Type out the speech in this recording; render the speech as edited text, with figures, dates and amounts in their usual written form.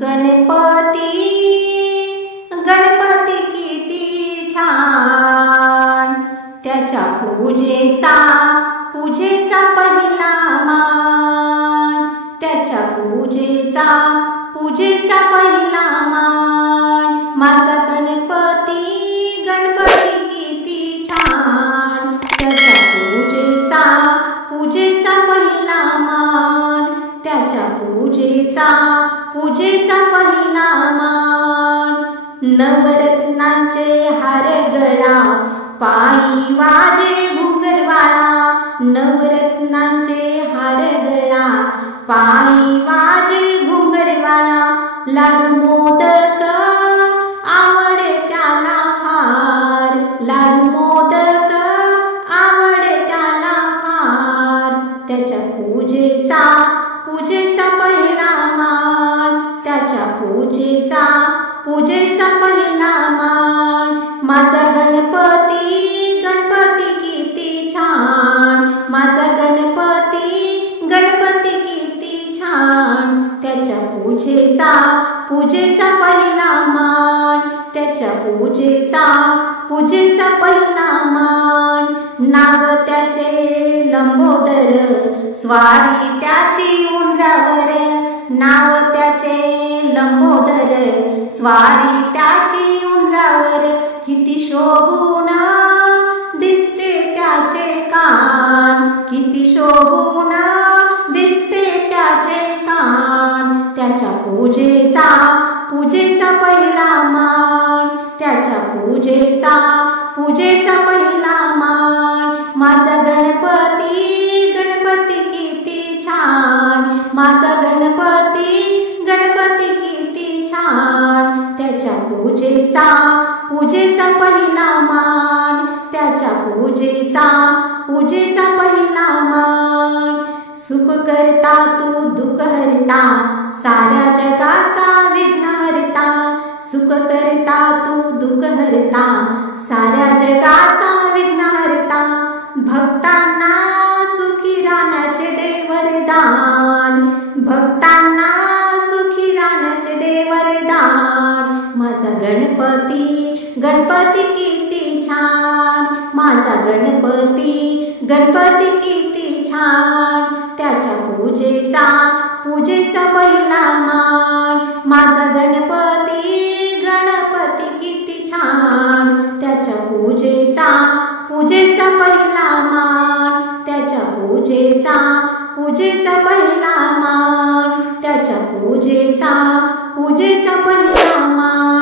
गणपती गणपती किती छान, त्याच्या पूजेचा पहिला मान, त्याच्या पूजेचा पहिला मान. माझा गणपती किती छान, त्याच्या पूजेचा पहिला मान, त्याच्या पूजेचा पहिला मान. नवरत्नांचे हार गळा, पायी वाजे घुंगरवाळा. नवरत्नांचे हार गळा, पायी वाजे घुंगरवाळा. लाडू मोदक आवडे त्याला फार, लाडू मोदक आवडे त्याला फार. त्याच्या पूजेचा पहिला मान, त्याच्या पूजेचा पहिला मान. माझा गणपती किती छान, माझा गणपती किती छान. त्याच्या पूजेचा पहिला मान, त्याच्या पूजेचा पहिला मान. नाव त्याचे लंबोदर, स्वारी त्याची उंदरावर. नाव त्याचे लंबोदर, स्वारी त्याची उंदरावर. किती शोभून दिसते त्याचे कान, किती शोभून दिसते त्याचे कान. त्याच्या पूजेचा पहिला मान, त्याच्या पूजेचा पहिला मान. माझा गणपती किती छान, माझा गणपती किती छान. त्याच्या पूजेचा पहिला मान, त्याच्या पूजेचा पहिला मान. सुख करता तू दुःख हरता, साऱ्या जगाचा विघ्न हरता. सुख करता तू दुःख हरता, साऱ्या जगाचा विघ्न हरता. भक्तांना सुखी राहण्याचे दे वरदान, भक्तांना सुखी राहण्याचे दे वरदान. माझा गणपती किती छान, माझा गणपती किती छान. त्याच्या पूजेचा पहिला मान. माझा गणपती किती छान, त्याच्या पूजेचा पहिला मान, त्याच्या पूजेचा पहिला मान, त्याच्या पूजेचा पहिला मान.